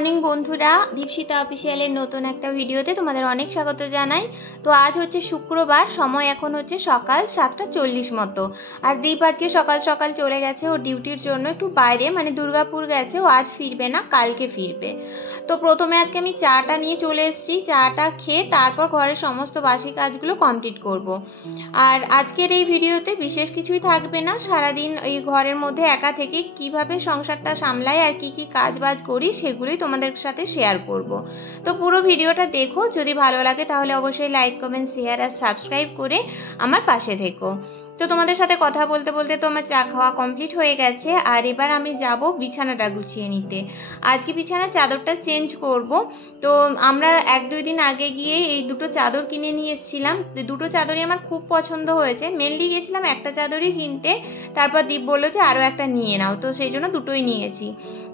Morning বন্ধুরা, দীপশিতা অফিসিয়ালের নতুন একটা ভিডিওতে তোমাদের অনেক স্বাগত জানাই। তো আজ হচ্ছে শুক্রবার, সময় এখন হচ্ছে সকাল 7:40 মতো। আর দীপ আজকে সকাল সকাল চলে গেছে ওর ডিউটির জন্য একটু বাইরে, মানে দুর্গাপুর গেছে। ও আজ ফিরবে না, কালকে ফিরবে। তো প্রথমে আজকে আমি চাটা নিয়ে চলে এসেছি। চাটা খেয়ে তারপর ঘরের সমস্ত বাসি কাজগুলো কমপ্লিট করব। আর আজকের এই ভিডিওতে বিশেষ কিছুই থাকবে না। সারাদিন এই ঘরের মধ্যে একা থেকে কিভাবে সংসারটা সামলাই আর কি কি কাজ বাজ করি সেগুলোই তোমাদের সাথে শেয়ার করব। তো পুরো ভিডিওটা দেখো, যদি ভালো লাগে তাহলে অবশ্যই লাইক, কমেন্ট, শেয়ার আর সাবস্ক্রাইব করে আমার পাশে থেকো। তো তোমাদের সাথে কথা বলতে বলতে তো আমার চা খাওয়া কমপ্লিট হয়ে গেছে। আর এবার আমি যাব বিছানাটা গুছিয়ে নিতে। আজকে বিছানার চাদরটা চেঞ্জ করব। তো আমরা 1-2 দিন আগে গিয়ে এই দুটো চাদর কিনে নিয়ে এসেছিলাম। দুটো চাদরই আমার খুব পছন্দ হয়েছে। মেনলি গেছিলাম একটা চাদরই কিনতে, তারপর দীপ বললো যে আরও একটা নিয়ে নাও, তো সেই জন্য দুটোই নিয়েছি।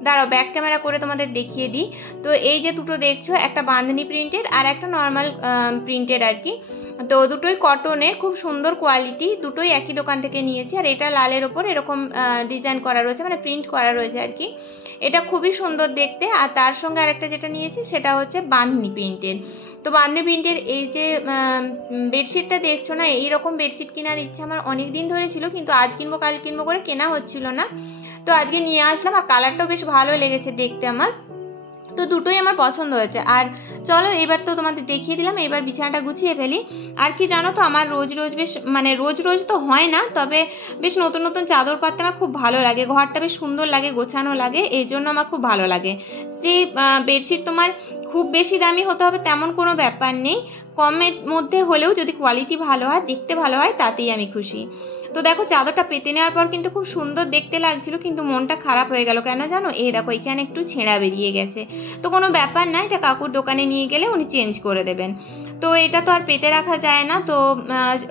দাঁড়াও ব্যাক ক্যামেরা করে তোমাদের দেখিয়ে দিই। তো এই যে দুটো দেখছো, একটা বাঁধনি প্রিন্টেড আর একটা নর্মাল প্রিন্টেড আর কি। তো দুটোই কটনের, খুব সুন্দর কোয়ালিটি। দুটোই একই দোকান থেকে নিয়েছি। আর এটা লালের ওপর এরকম ডিজাইন করা রয়েছে, মানে প্রিন্ট করা রয়েছে আর কি। এটা খুবই সুন্দর দেখতে। আর তার সঙ্গে আরেকটা যেটা নিয়েছি সেটা হচ্ছে বাঁধনি প্রিন্টের। তো বাঁধনি প্রিন্টের এই যে বেডশিটটা দেখছো না, এইরকম বেডশিট কেনার ইচ্ছা আমার অনেক দিন ধরে ছিল, কিন্তু আজ কিনবো কাল কিনবো করে কেনা হচ্ছিল না। তো আজকে নিয়ে আসলাম। আর কালারটাও বেশ ভালো লেগেছে দেখতে আমার। তো দুটোই আমার পছন্দ হয়েছে। আর চলো এবার তো তোমাদের দেখিয়ে দিলাম, এবার বিছানাটা গুছিয়ে ফেলি। আর কি জানো তো, আমার রোজ রোজ বেশ, মানে রোজ রোজ তো হয় না, তবে বেশ নতুন নতুন চাদর পাততে আমার খুব ভালো লাগে। ঘরটা বেশ সুন্দর লাগে, গোছানো লাগে, এই জন্য আমার খুব ভালো লাগে। যে বেডশিট তোমার খুব বেশি দামি হতে হবে তেমন কোনো ব্যাপার নেই, কমের মধ্যে হলেও যদি কোয়ালিটি ভালো হয়, দেখতে ভালো হয়, তাতেই আমি খুশি। তো দেখো চাদরটা পেতে নেওয়ার পর কিন্তু খুব সুন্দর দেখতে লাগছিল, কিন্তু মনটা খারাপ হয়ে গেল। কেন জানো, এই দেখো এখানে একটু ছেঁড়া বেরিয়ে গেছে। তো কোনো ব্যাপার না, এটা কাকুর দোকানে নিয়ে গেলে উনি চেঞ্জ করে দেবেন। তো এটা তো আর পেতে রাখা যায় না, তো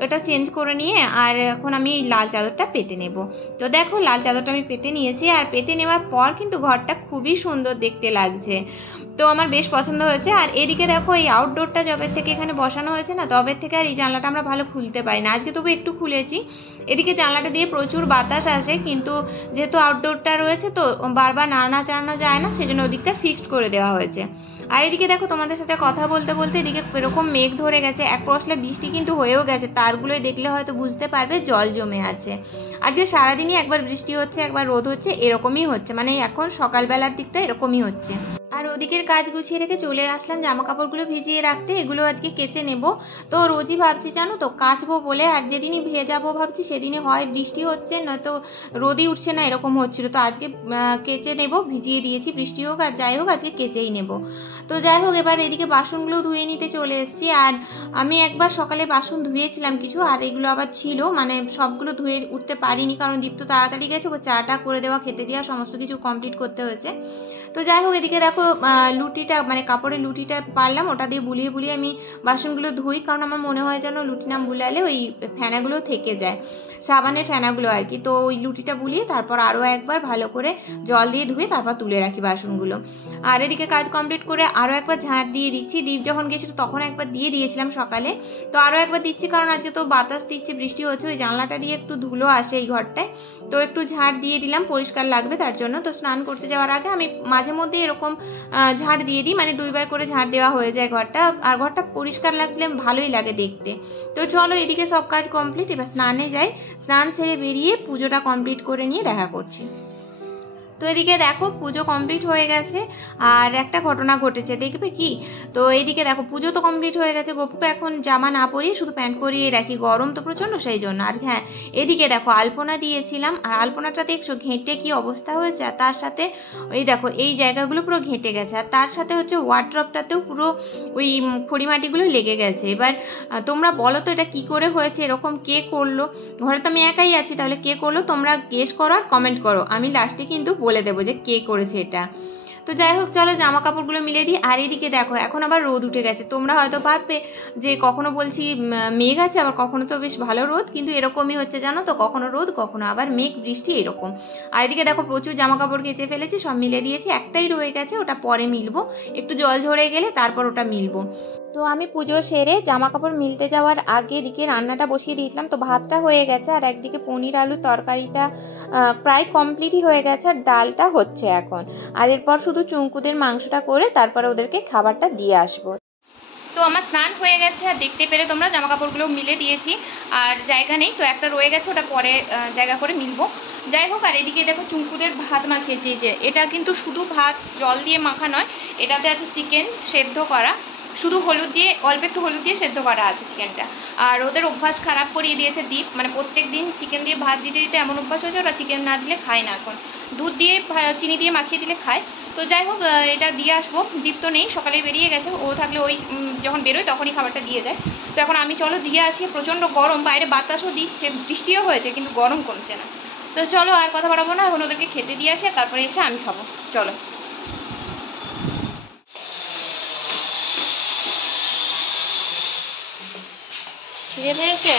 এটা চেঞ্জ করে নিয়ে আর এখন আমি এই লাল চাদরটা পেতে নেব। তো দেখো লাল চাদরটা আমি পেতে নিয়েছি। আর পেতে নেওয়ার পর কিন্তু ঘরটা খুবই সুন্দর দেখতে লাগছে। তো আমার বেশ পছন্দ হয়েছে। আর এদিকে দেখো এই আউটডোরটা যবে থেকে এখানে বসানো হয়েছে না, তবে থেকে আর এই জানলাটা আমরা ভালো খুলতে পারি না। আজকে তবু একটু খুলেছি। এদিকে জানলাটা দিয়ে প্রচুর বাতাস আসে, কিন্তু যেহেতু আউটডোরটা রয়েছে তো বারবার নাড়ানো চাড়ানো যায় না, সেজন্য ওদিকটা ফিক্সড করে দেওয়া হয়েছে। আর এদিকে দেখো তোমাদের সাথে কথা বলতে বলতে এদিকে এরকম মেঘ ধরে গেছে, এক পশলা বৃষ্টি কিন্তু হয়েও গেছে। তারগুলোই দেখলে হয়তো বুঝতে পারবে জল জমে আছে। আজকে সারাদিনই একবার বৃষ্টি হচ্ছে, একবার রোদ হচ্ছে, এরকমই হচ্ছে, মানে এখন সকালবেলার দিকটা এরকমই হচ্ছে। আর ওদিকের কাজ গুছিয়ে রেখে চলে আসলাম জামা কাপড়গুলো ভিজিয়ে রাখতে। এগুলো আজকে কেচে নেব। তো রোজই ভাবছি জানো তো কাচবো বলে, আর যেদিনই ভেজাবো ভাবছি সেদিনে হয় বৃষ্টি হচ্ছে, নয়তো রোদই উঠছে না, এরকম হচ্ছিল। তো আজকে কেচে নেব, ভিজিয়ে দিয়েছি, বৃষ্টি হোক আর যাই হোক আজকে কেচেই নেব। তো যাই হোক, এবার এদিকে বাসনগুলো ধুয়ে নিতে চলে এসেছি। আর আমি একবার সকালে বাসন ধুয়েছিলাম কিছু, আর এগুলো আবার ছিল, মানে সবগুলো ধুয়ে উঠতে পারিনি, কারণ দীপ তো তাড়াতাড়ি গেছে, ও চাটা করে দেওয়া, খেতে দেওয়া, সমস্ত কিছু কমপ্লিট করতে হয়েছে। তো যাই হোক, এদিকে দেখো লুটিটা, মানে কাপড়ের লুটিটা পারলাম, ওটা দিয়ে বুলিয়ে বুলিয়ে আমি বাসনগুলো ধুই, কারণ আমার মনে হয় যেন লুটি না বুলালে ওই ফেনাগুলো থেকে যায়, সাবানের ফেনাগুলো আর কি। তো ওই লুটিটা বুলিয়ে তারপর আরও একবার ভালো করে জল দিয়ে ধুয়ে তারপর তুলে রাখি বাসনগুলো। আর এদিকে কাজ কমপ্লিট করে আরও একবার ঝাঁট দিয়ে দিচ্ছি। দীপ যখন গেছিল তখন একবার দিয়ে দিয়েছিলাম সকালে, তো আরও একবার দিচ্ছি, কারণ আজকে তো বাতাস দিচ্ছে, বৃষ্টি হচ্ছে, ওই জানলাটা দিয়ে একটু ধুলো আসে এই ঘরটায়। তো একটু ঝাঁট দিয়ে দিলাম, পরিষ্কার লাগবে তার জন্য। তো স্নান করতে যাওয়ার আগে আমি মাঝে মধ্যে এরকম ঝাঁট দিয়ে দিই, মানে 2বার করে ঝাঁট দেওয়া হয়ে যায় ঘরটা। আর ঘরটা পরিষ্কার লাগলে ভালোই লাগে দেখতে। তো চলো এদিকে সব কাজ কমপ্লিট, এবার স্নানে যাই। স্নান সেরে বেরিয়ে পুজোটা কমপ্লিট করে নিয়ে দেখা করছি। তো এদিকে দেখো পুজো কমপ্লিট হয়ে গেছে। আর একটা ঘটনা ঘটেছে, দেখবে কি? তো এইদিকে দেখো পুজো তো কমপ্লিট হয়ে গেছে, গপুকে এখন জামা না পরিয়ে শুধু প্যান্ট পরিয়ে রাখি, গরম তো প্রচণ্ড সেই জন্য। আর হ্যাঁ, এদিকে দেখো আলপনা দিয়েছিলাম, আর আলপনাটা দেখছো ঘেঁটে কি অবস্থা হয়েছে। আর তার সাথে ওই দেখো এই জায়গাগুলো পুরো ঘেঁটে গেছে, আর তার সাথে হচ্ছে ওয়ার্ড্রপটাতেও পুরো ওই খড়িমাটিগুলো লেগে গেছে। এবার তোমরা বলো তো এটা কি করে হয়েছে, এরকম কে করলো? ঘরে তো আমি একাই আছি, তাহলে কে করলো তোমরা গেস করো আর কমেন্ট করো, আমি লাস্টে কিন্তু বলে দেবো যে কে করেছে এটা। তো যাই হোক চলো জামা কাপড়গুলো মিলে দিই। আর এদিকে দেখো এখন আবার রোদ উঠে গেছে। তোমরা হয়তো ভাববে যে কখনো বলছি মেঘ আছে, আবার কখনো তো বেশ ভালো রোদ, কিন্তু এরকমই হচ্ছে জানো তো, কখনো রোদ কখনো আবার মেঘ বৃষ্টি এরকম। আর এদিকে দেখো প্রচুর জামা কাপড় কেচে ফেলেছি, সব মিলে দিয়েছি, একটাই রয়ে গেছে, ওটা পরে মিলবো, একটু জল ঝরে গেলে তারপর ওটা মিলবো। তো আমি পুজো সেরে জামা কাপড় মিলতে যাওয়ার আগে এদিকে রান্নাটা বসিয়ে দিয়েছিলাম। তো ভাতটা হয়ে গেছে আর একদিকে পনির আলু তরকারিটা প্রায় কমপ্লিটই হয়ে গেছে আর ডালটা হচ্ছে এখন। আর এরপর শুধু চুঙ্কুদের মাংসটা করে তারপরে ওদেরকে খাবারটা দিয়ে আসবো। তো আমার স্নান হয়ে গেছে আর দেখতে পেলে তোমরা জামা কাপড়গুলো মিলে দিয়েছি আর জায়গা নেই, তো একটা রয়ে গেছে, ওটা পরে জায়গা করে মিলবো। যাই হোক, আর এদিকে দেখো চুঙ্কুদের ভাত মাখিয়েছি। যে এটা কিন্তু শুধু ভাত জল দিয়ে মাখা নয়, এটাতে আছে চিকেন সেদ্ধ করা, শুধু হলুদ দিয়ে, অল্প একটু হলুদ দিয়ে সেদ্ধ করা আছে চিকেনটা। আর ওদের অভ্যাস খারাপ করিয়ে দিয়েছে দীপ, মানে প্রত্যেক দিন চিকেন দিয়ে ভাত দিতে দিতে এমন অভ্যাস হয়েছে ওরা চিকেন না দিলে খায় না, এখন দুধ দিয়ে চিনি দিয়ে মাখিয়ে দিলে খায়। তো যাই হোক, এটা দিয়ে আসবো। দীপ তো নেই, সকালে বেরিয়ে গেছে, ও থাকলে ওই যখন বেরোয় তখনই খাবারটা দিয়ে যায়। তো এখন আমি চলো দিয়ে আসি, প্রচণ্ড গরম, বাইরে বাতাসও দিচ্ছে, বৃষ্টিও হয়েছে কিন্তু গরম কমছে না। তো চলো আর কথা বাড়াবো না, এখন ওদেরকে খেতে দিয়ে আসি আর তারপরে এসে আমি খাবো। চলো। খিদে পেয়েছে?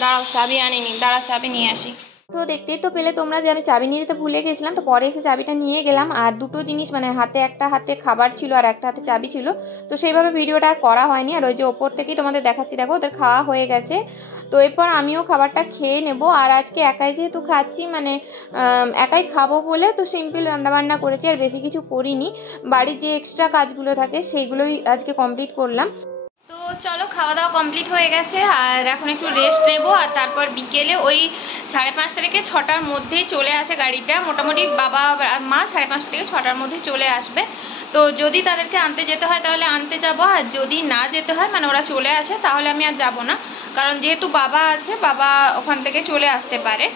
দাঁড়াও, চাবি আনিনি, দাঁড়া চাবি নিয়ে আসি। তো দেখতেই তো পেলে তোমরা যে আমি চাবি নিয়ে যেতে ভুলে গেছিলাম, তো পরে এসে চাবিটা নিয়ে গেলাম। আর দুটো জিনিস, মানে একটা হাতে খাবার ছিল আর একটা হাতে চাবি ছিল, তো সেইভাবে ভিডিওটা আর করা হয়নি। আর ওই যে ওপর থেকেই তোমাদের দেখাচ্ছি, দেখো ওদের খাওয়া হয়ে গেছে। তো এরপর আমিও খাবারটা খেয়ে নেব। আর আজকে একাই যেহেতু খাচ্ছি, মানে একাই খাবো বলে তো সিম্পল রান্নাবান্না করেছি, আর বেশি কিছু করিনি। বাড়ির যে এক্সট্রা কাজগুলো থাকে সেইগুলোই আজকে কমপ্লিট করলাম। তো চলো, খাওয়া দাওয়া কমপ্লিট হয়ে গেছে আর এখন একটু রেস্ট নেব। আর তারপর বিকেলে ওই 5:30 থেকে 6টার মধ্যেই চলে আসে গাড়িটা, মোটামুটি বাবা আর মা 5:30 থেকে 6টার মধ্যে চলে আসবে। তো যদি তাদেরকে আনতে যেতে হয় তাহলে আনতে যাব, আর যদি না যেতে হয়, মানে ওরা চলে আসে, তাহলে আমি আর যাব না। কারণ যেহেতু বাবা আছে, বাবা ওখান থেকে চলে আসতে পারে।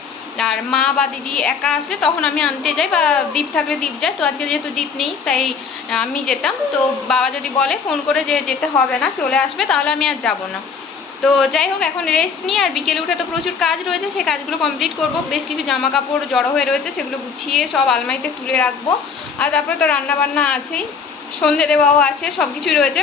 আর মা বা দিদি একা আসলে তখন আমি আনতে যাই, বা দীপ থাকলে দীপ যায়। তো আজকে যেহেতু দীপ নেই তাই আমি যেতাম। তো বাবা যদি বলে ফোন করে যে যেতে হবে না, চলে আসবে, তাহলে আমি আর যাব না। তো যাই হোক, এখন রেস্ট নিই। আর বিকেলে উঠে তো প্রচুর কাজ রয়েছে, সেই কাজগুলো কমপ্লিট করব। বেশ কিছু জামা কাপড় জড়ো হয়ে রয়েছে, সেগুলো গুছিয়ে সব আলমারিতে তুলে রাখবো। আর তারপরে তো রান্নাবান্না আছেই, সন্ধে দেওয়াও আছে, সব কিছুই রয়েছে।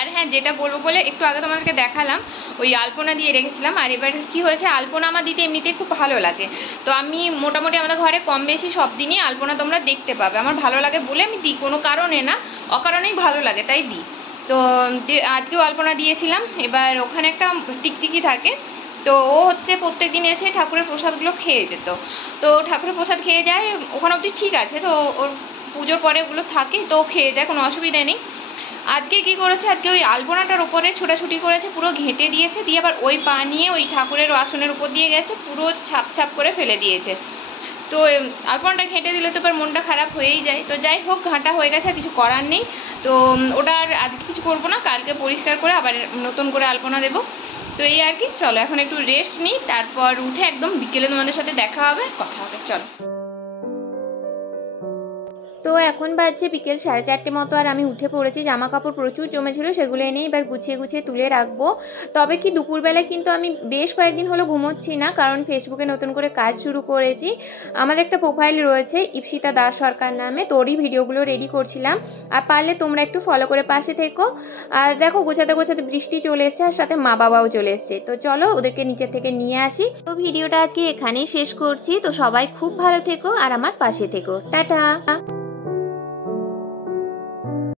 আর হ্যাঁ, যেটা বলবো বলে একটু আগে তোমাদেরকে দেখালাম, ওই আলপনা দিয়ে রেখেছিলাম। আর এবার কি হয়েছে, আলপনা আমার দিতে এমনিতেই খুব ভালো লাগে। তো আমি মোটামুটি আমাদের ঘরে কম বেশি সব দিনই আলপনা তোমরা দেখতে পাবে। আমার ভালো লাগে বলে আমি দিই, কোনো কারণে না, অকারণেই ভালো লাগে তাই দিই। তো আজকেও আলপনা দিয়েছিলাম। এবার ওখানে একটা টিকটিকি থাকে, তো ও হচ্ছে প্রত্যেক দিন এসে ঠাকুরের প্রসাদগুলো খেয়ে যেত। তো ঠাকুরের প্রসাদ খেয়ে যায়, ওখানে অবধি ঠিক আছে। তো ওর পুজোর পরে ওগুলো থাকে, তো খেয়ে যায়, কোনো অসুবিধা নেই। আজকে কি করেছে, আজকে ওই আলপনাটার ওপরে ছোটাছুটি করেছে, পুরো ঘেঁটে দিয়েছে, দিয়ে আবার ওই পা নিয়ে ওই ঠাকুরের আসনের উপর দিয়ে গেছে, পুরো ছাপ ছাপ করে ফেলে দিয়েছে। তো আলপনাটা ঘেঁটে দিলে তো এবার মনটা খারাপ হয়েই যায়। তো যাই হোক, ঘাঁটা হয়ে গেছে, আর কিছু করার নেই। তো ওটা আর আজকে কিছু করবো না, কালকে পরিষ্কার করে আবার নতুন করে আলপনা দেবো। তো এই আর কি। চলো এখন একটু রেস্ট নিই, তারপর উঠে একদম বিকেলে তোমাদের সাথে দেখা হবে, কথা হবে। চলো। তো এখন বাজছে বিকেল 4:30 মতো, আর আমি উঠে পড়েছি। জামা কাপড় প্রচুর জমেছিল, সেগুলো এনে এবার গুছিয়ে গুছিয়ে তুলে রাখবো। তবে কি দুপুরবেলায় কিন্তু আমি বেশ কয়েকদিন হলো ঘুমোচ্ছি না, কারণ ফেসবুকে নতুন করে কাজ শুরু করেছি। আমার একটা প্রোফাইল রয়েছে ইপসিতা দাস সরকার নামে, তোরই ভিডিওগুলো রেডি করছিলাম। আর পারলে তোমরা একটু ফলো করে পাশে থেকো। আর দেখো, গোছাতে গোছাতে বৃষ্টি চলে এসছে, আর সাথে মা বাবাও চলে এসছে। তো চলো ওদেরকে নিচে থেকে নিয়ে আসি। তো ভিডিওটা আজকে এখানেই শেষ করছি। তো সবাই খুব ভালো থেকো আর আমার পাশে থেকো। টাটা।